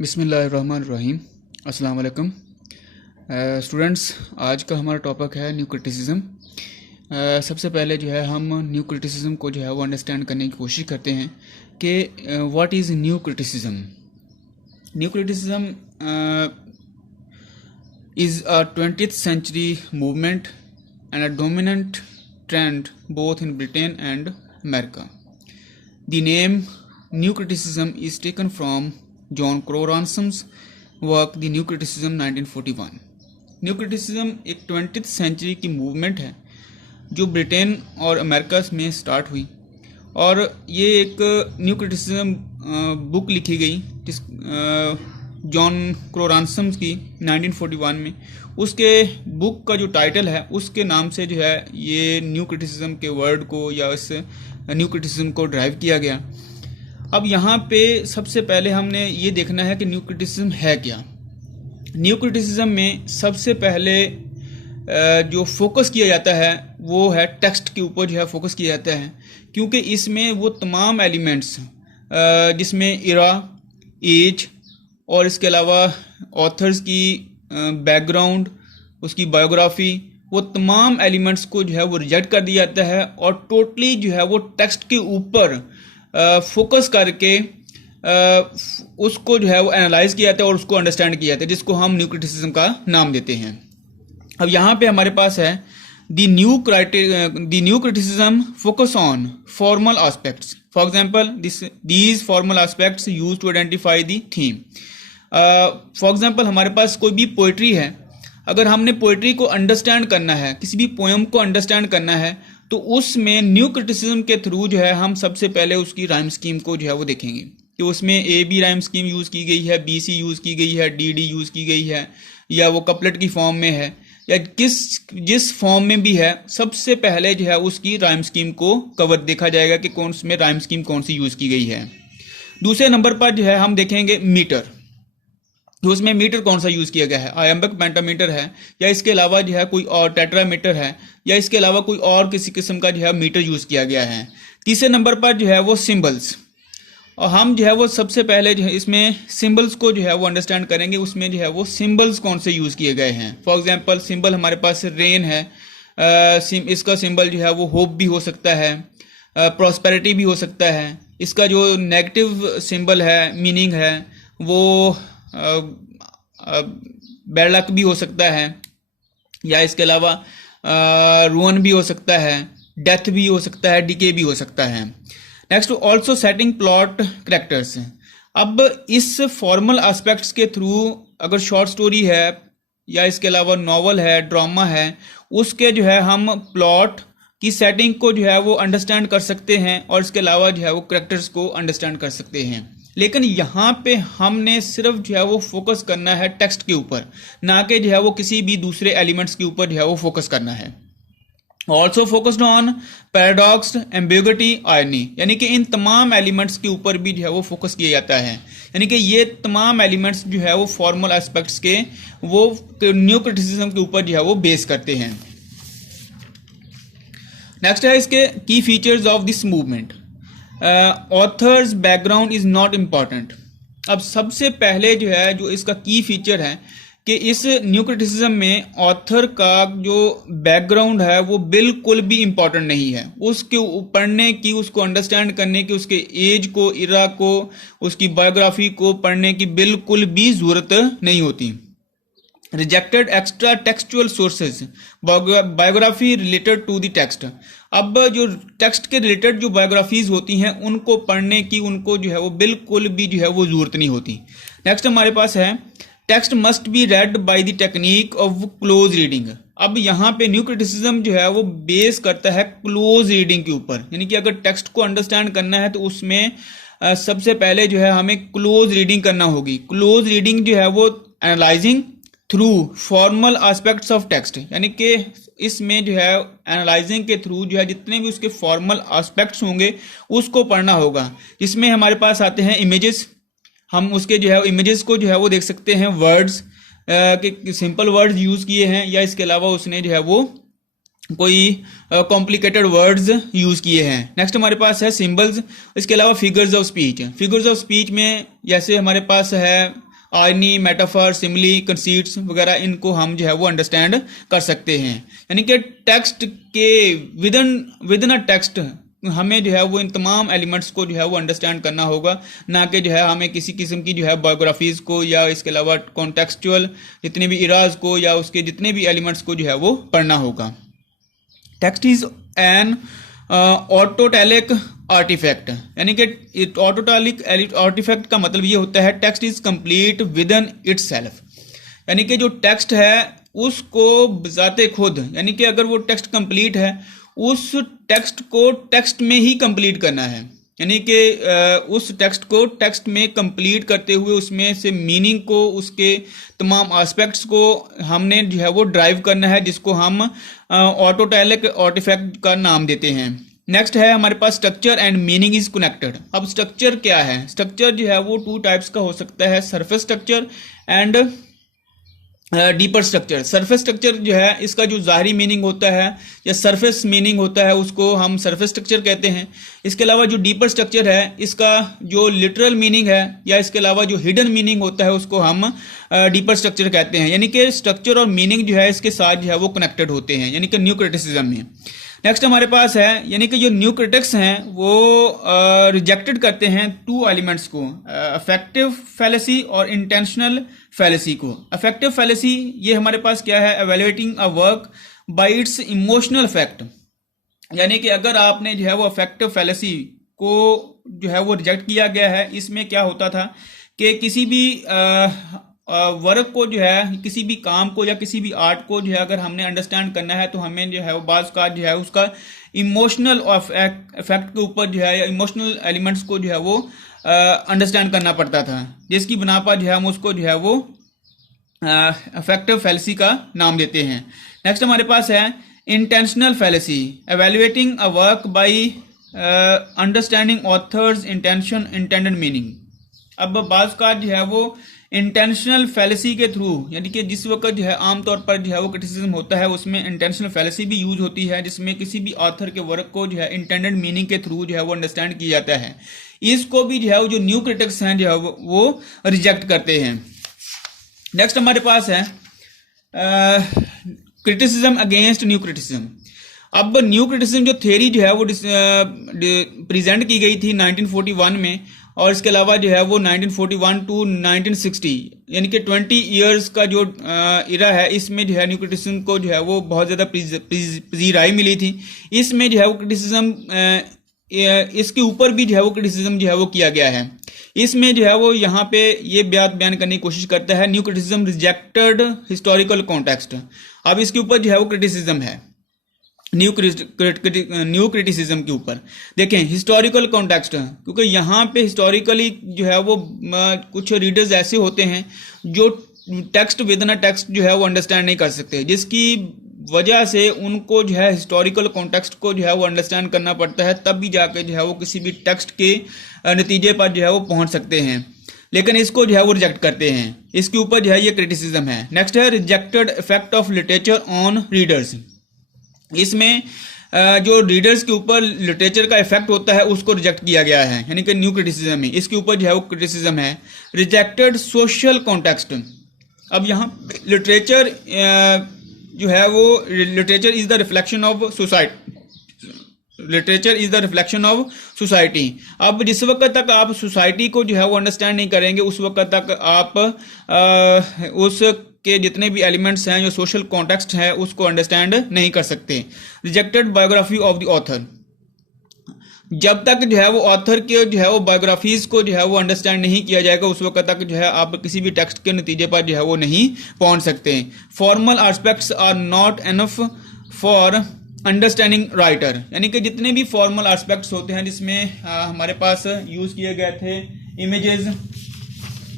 बिस्मिल्लाहिर्रहमानिर्रहीम। अस्सलाम वालेकुम स्टूडेंट्स। आज का हमारा टॉपिक है न्यू क्रिटिसिज्म। सबसे पहले जो है हम न्यू क्रिटिसिज्म को जो है वो अंडरस्टैंड करने की कोशिश करते हैं कि what is new criticism. New criticism is a 20th century movement and a dominant trend both in Britain and America. The name New Criticism is taken from John Crow Ransom's work The New Criticism 1941. New criticism एक 20th century की movement है जो Britain और America में start हुई और ये एक न्यू क्रिटिसिज्म बुक लिखी गई जिस जॉन क्रो रैनसम्स की 1941 में। उसके बुक का जो टाइटल है उसके नाम से जो है ये न्यू क्रिटिसिज्म के वर्ड को या इस न्यू क्रिटिसिज्म को ड्राइव किया गया। अब यहाँ पे सबसे पहले हमने ये देखना है कि न्यू क्रिटिसिज्म है क्या। न्यू क्रिटिसिज्म में सबसे पहले जो फोकस किया जाता है वो है टेक्स्ट के ऊपर जो है फोकस किया जाता है, क्योंकि इसमें वो तमाम एलिमेंट्स जिसमें इरा, एज और इसके अलावा ऑथर्स की बैकग्राउंड, उसकी बायोग्राफी, वो तमाम एलिमेंट्स को जो है वो रिजेक्ट कर दिया जाता है और टोटली जो है वो टेक्स्ट के ऊपर फोकस करके उसको जो है वो एनालाइज किया जाता है और उसको अंडरस्टैंड किया जाता है, जिसको हम न्यू क्रिटिसिज्म का नाम देते हैं। अब यहाँ पे हमारे पास है the new criticism focus on formal aspects. For example these formal aspects use to identify the theme. For example हमारे पास कोई भी पोइट्री है, अगर हमने पोइट्री को अंडरस्टैंड करना है, किसी भी पोएम को अंडरस्टैंड करना है, तो उसमें न्यू क्रिटिसिज्म के थ्रू जो है हम सबसे पहले उसकी राइम स्कीम को जो है वो देखेंगे कि उसमें A B rhyme scheme use की गई है, बी सी यूज़ की गई है, डी डी यूज़ की गई है, या वो कपलेट की फॉर्म में है, या जिस फॉर्म में भी है, सबसे पहले जो है उसकी राइम स्कीम को कवर देखा जाएगा कि कौन उसमें राइम स्कीम कौन सी यूज़ की गई है। दूसरे नंबर पर जो है हम देखेंगे मीटर, तो उसमें मीटर कौन सा यूज़ किया गया है, आयम्बिक पेंटामीटर है या इसके अलावा जो है कोई और टेट्रामीटर है या इसके अलावा कोई और किसी किस्म का जो है मीटर यूज़ किया गया है। तीसरे नंबर पर जो है वो सिंबल्स, और हम जो है वो सबसे पहले जो है इसमें सिंबल्स को जो है वो अंडरस्टैंड करेंगे, उसमें जो है वो सिंबल्स कौन से यूज़ किए गए हैं। फॉर एग्जांपल सिंबल हमारे पास रेन है, इसका सिंबल जो है वो होप भी हो सकता है, प्रॉस्पेरिटी भी हो सकता है। इसका जो नेगेटिव सिंबल है, मीनिंग है, वो बैड लक भी हो सकता है, या इसके अलावा रुइन भी हो सकता है, डेथ भी हो सकता है, डिके भी हो सकता है। Next also setting plot characters. अब इस फॉर्मल एस्पेक्ट्स के थ्रू अगर शॉर्ट स्टोरी है या इसके अलावा नॉवल है, ड्रामा है, उसके जो है हम प्लॉट की सेटिंग को जो है वो अंडरस्टैंड कर सकते हैं और इसके अलावा जो है वो कैरेक्टर्स को अंडरस्टैंड कर सकते हैं। लेकिन यहाँ पे हमने सिर्फ जो है वो फोकस करना है टेक्स्ट के ऊपर, ना कि जो है वो किसी भी दूसरे एलिमेंट्स के ऊपर जो है वो फोकस करना है। Also focused on paradox, ambiguity, irony, यानी कि इन तमाम एलिमेंट्स के ऊपर भी जो है वो फोकस किया जाता है। यानी कि ये तमाम एलिमेंट्स जो है वो फॉर्मल एस्पेक्ट्स के वो न्यू क्रिटिसिज्म के ऊपर जो है वो बेस करते हैं। नेक्स्ट है इसके की features of this movement. Authors background is not important. अब सबसे पहले जो है जो इसका की फीचर है कि इस न्यू क्रिटिसिज्म में ऑथर का जो बैकग्राउंड है वो बिल्कुल भी इम्पॉर्टेंट नहीं है। उसके पढ़ने की, उसको अंडरस्टैंड करने की, उसके एज को, इरा को, उसकी बायोग्राफी को पढ़ने की बिल्कुल भी जरूरत नहीं होती। Rejected extra textual sources, biography related to the text. अब जो टेक्स्ट के रिलेटेड जो बायोग्राफीज होती हैं उनको पढ़ने की, उनको जो है वो बिल्कुल भी जो है वो जरूरत नहीं होती। नेक्स्ट हमारे पास है text must be red by the technique of close reading. अब यहाँ पे न्यू क्रिटिसिज्म जो है वो बेस करता है क्लोज रीडिंग के ऊपर, यानी कि अगर टेक्स्ट को अंडरस्टैंड करना है तो उसमें सबसे पहले जो है हमें क्लोज रीडिंग करना होगी। क्लोज रीडिंग जो है वो analysing through formal aspects of text, यानी कि इसमें जो है एनालाइजिंग के थ्रू जो है जितने भी उसके फॉर्मल एस्पेक्ट्स होंगे उसको पढ़ना होगा। जिसमें हमारे पास आते हैं इमेजेस, हम उसके जो है इमेजेस को जो है वो देख सकते हैं, वर्ड्स के सिंपल वर्ड्स यूज़ किए हैं या इसके अलावा उसने जो है वो कोई कॉम्प्लिकेटेड वर्ड्स यूज़ किए हैं। नेक्स्ट हमारे पास है सिंबल्स, इसके अलावा figures of speech. Figures of speech में जैसे हमारे पास है आयनी, मेटाफर, सिमिली, कंसीट्स वगैरह, इनको हम जो है वो अंडरस्टैंड कर सकते हैं। यानी कि टेक्स्ट के विद इन अ टेक्स्ट हमें जो है वो इन तमाम एलिमेंट्स को जो है वो अंडरस्टैंड करना होगा, ना कि जो है हमें किसी किस्म की जो है बायोग्राफीज को या इसके अलावा कॉन्टेक्सचुअल जितने भी इराज को या उसके जितने भी एलिमेंट्स को जो है वो पढ़ना होगा। टेक्स्ट इज एन ऑटोटैलिक आर्टिफैक्ट, यानी कि ऑटोटैलिक आर्टिफैक्ट का मतलब ये होता है text is complete with in itself, यानी कि जो टेक्स्ट है उसको बजाते खुद, यानी कि अगर वो टेक्स्ट कंप्लीट है उस टेक्स्ट को टेक्स्ट में ही कंप्लीट करना है, यानी कि उस टेक्स्ट को टेक्स्ट में कंप्लीट करते हुए उसमें से मीनिंग को, उसके तमाम एस्पेक्ट्स को हमने जो है वो ड्राइव करना है, जिसको हम ऑटोटैलिक आर्टिफैक्ट का नाम देते हैं। नेक्स्ट है हमारे पास structure and meaning is connected. अब स्ट्रक्चर क्या है? स्ट्रक्चर जो है वो टू टाइप्स का हो सकता है, surface structure and deeper structure. Surface structure जो है इसका जो ज़ाहरी मीनिंग होता है या सरफेस मीनिंग होता है उसको हम सरफेस स्ट्रक्चर कहते हैं। इसके अलावा जो डीपर स्ट्रक्चर है इसका जो लिटरल मीनिंग है या इसके अलावा जो हिडन मीनिंग होता है उसको हम डीपर स्ट्रक्चर कहते हैं। यानी कि स्ट्रक्चर और मीनिंग जो है इसके साथ जो है वो कनेक्टेड होते हैं, यानी कि न्यू क्रिटिसिज्म में। नेक्स्ट हमारे पास है, यानी कि जो न्यू क्रिटिक्स हैं वो रिजेक्टेड करते हैं टू एलिमेंट्स को, अफेक्टिव फैलेसी और इंटेंशनल फैलेसी को। अफेक्टिव फैलेसी ये हमारे पास क्या है? Evaluating a work by it's emotional effect, यानी कि अगर आपने जो है वो अफेक्टिव फैलेसी को जो है वो रिजेक्ट किया गया है, इसमें क्या होता था कि किसी भी वर्क को जो है, किसी भी काम को या किसी भी आर्ट को जो है अगर हमने अंडरस्टैंड करना है तो हमें जो है वो बाज़ का जो है उसका इमोशनल इफेक्ट के ऊपर जो है या इमोशनल एलिमेंट्स को जो है वो अंडरस्टैंड करना पड़ता था, जिसकी बना पर जो है हम उसको जो है वो अफेक्टिव फैलेसी का नाम देते हैं। नेक्स्ट हमारे पास है intentional fallacy, evaluating a work by understanding authors intention intended meaning. अब बाज़ का जो है वो इंटेंशनल फैलेसी के थ्रू, यानी कि जिस वक्त जो है आमतौर पर जो है वो क्रिटिसिज्म होता है उसमें इंटेंशनल फैलेसी भी यूज होती है, जिसमें किसी भी ऑथर के वर्क को जो है इंटेंडेड मीनिंग के थ्रू जो है वो अंडरस्टैंड किया जाता है। इसको भी जो है वो जो न्यू क्रिटिक्स हैं जो है वो रिजेक्ट करते हैं। नेक्स्ट हमारे पास है क्रिटिसिज्म अगेंस्ट न्यू क्रिटिसिज्म। अब न्यू क्रिटिसिज्म जो थ्योरी जो है वो प्रेजेंट की गई थी 1941 में, और इसके अलावा जो है वो 1941 टू 1960 यानी कि 20 इयर्स का जो इरा है, इसमें जो है न्यू क्रिटिसिज्म को जो है वो बहुत ज़्यादा पजीराई मिली थी। इसमें जो है वो क्रिटिसिज्म इसके ऊपर भी जो है वो क्रिटिसिज्म जो है वो किया गया है। इसमें जो है वो यहाँ पे ये बयान करने की कोशिश करता है, new criticism rejected historical context. अब इसके ऊपर जो है वो क्रिटिसिज्म है न्यू क्रिटिसिज्म के ऊपर। देखें हिस्टोरिकल कॉन्टेक्स्ट, क्योंकि यहाँ पे हिस्टोरिकली जो है वो कुछ रीडर्स ऐसे होते हैं जो text with in a text जो है वो अंडरस्टैंड नहीं कर सकते, जिसकी वजह से उनको जो है हिस्टोरिकल कॉन्टेक्स्ट को जो है वो अंडरस्टैंड करना पड़ता है, तब भी जाके जो है वो किसी भी टेक्स्ट के नतीजे पर जो है वो पहुंच सकते हैं। लेकिन इसको जो है वो रिजेक्ट करते हैं। इसके ऊपर जो है ये क्रिटिसिज्म है। नेक्स्ट है rejected effect of literature on readers. इसमें जो रीडर्स के ऊपर लिटरेचर का इफेक्ट होता है उसको रिजेक्ट किया गया है, यानी कि न्यू क्रिटिसिज्म में। इसके ऊपर जो है वो क्रिटिसिज्म है रिजेक्टेड सोशल कॉन्टेक्स्ट। अब यहाँ लिटरेचर जो है वो literature is the reflection of society, literature is the reflection of society. अब जिस वक्त तक आप सोसाइटी को जो है वो अंडरस्टैंड नहीं करेंगे उस वक्त तक आप उसके जितने भी एलिमेंट्स हैं जो सोशल कॉन्टेक्स्ट है उसको अंडरस्टैंड नहीं कर सकते। Rejected biography of the author, जब तक जो है वो ऑथर के जो है वो बायोग्राफीज को जो है वो अंडरस्टैंड नहीं किया जाएगा उस वक्त तक जो है आप किसी भी टेक्स्ट के नतीजे पर जो है वो नहीं पहुंच सकते। Formal aspects are not enough for understanding writer, यानी कि जितने भी फॉर्मल एस्पेक्ट्स होते हैं जिसमें हमारे पास यूज किए गए थे इमेजेस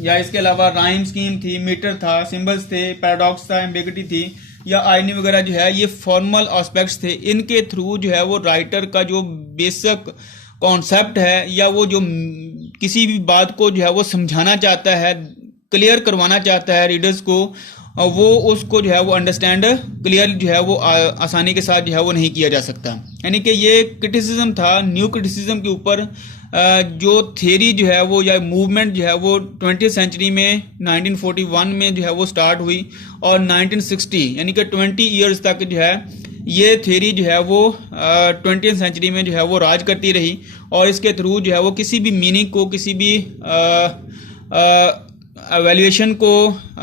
या इसके अलावा राइम स्कीम थी, मीटर था, सिंबल्स थे, पैराडॉक्स था, एम्बिगिटी थी या आयरनी वगैरह जो है ये फॉर्मल एस्पेक्ट्स थे। इनके थ्रू जो है वो राइटर का जो बेसिक कॉन्सेप्ट है या वो जो किसी भी बात को जो है वो समझाना चाहता है, क्लियर करवाना चाहता है रीडर्स को, वो उसको जो है वो अंडरस्टैंड क्लियर जो है वो आसानी के साथ जो है वो नहीं किया जा सकता। यानी कि ये क्रिटिसिज्म था न्यू क्रिटिसिज्म के ऊपर जो थ्योरी जो है वो या मूवमेंट जो है वो 20th सेंचुरी में 1941 में जो है वो स्टार्ट हुई और 1960 यानी कि 20 ईयर्स तक जो है ये थ्योरी जो है वो 20th सेंचुरी में जो है वो राज करती रही और इसके थ्रू जो है वो किसी भी मीनिंग को, किसी भी एवेल्यूएशन को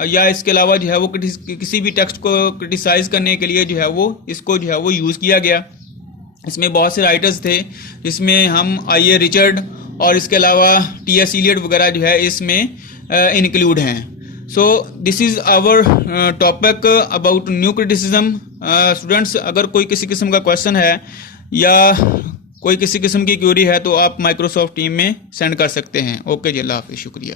या इसके अलावा जो है वो किसी भी टेक्स्ट को क्रिटिसाइज करने के लिए जो है वो इसको जो है वो यूज़ किया गया। इसमें बहुत से राइटर्स थे, जिसमें हम आई.ए. रिचर्ड और इसके अलावा टी.एस. इलियट वगैरह जो है इसमें इंक्लूड हैं। So this is our topic about new criticism. Students, अगर कोई किसी किस्म का क्वेश्चन है या कोई किसी किस्म की क्वेरी है तो आप माइक्रोसॉफ्ट टीम में सेंड कर सकते हैं। ओके जी, अल्लाह हाफिज़, शुक्रिया।